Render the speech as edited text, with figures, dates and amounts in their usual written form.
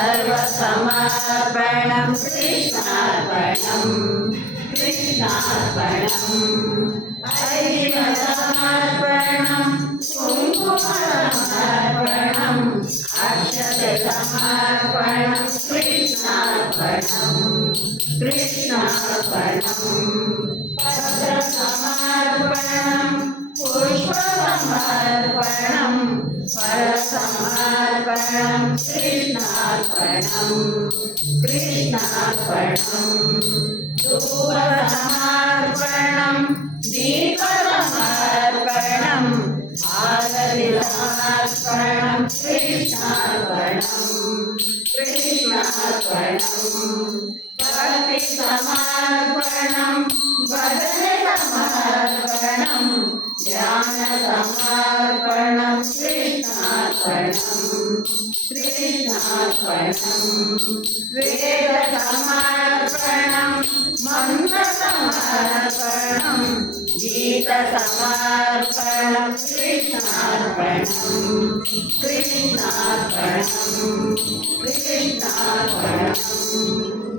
सर्वसमर्पणं कृष्णार्पणं अर्घ्यसमर्पणं कुङ्कुमसमर्पणं अक्षतसमर्पणं पत्रसमर्पणं पुष्पसमर्पणं फलसमर्पणं धूपसमर्पणं दीपसमर्पणं आरतिसमर्पणं भक्तिसमर्पणं भजनसमर्पणं ध्यानसमर्पणं वेदसमर्पणं मन्त्रसमर्पणं गीतसमर्पणं कृष्णार्पणं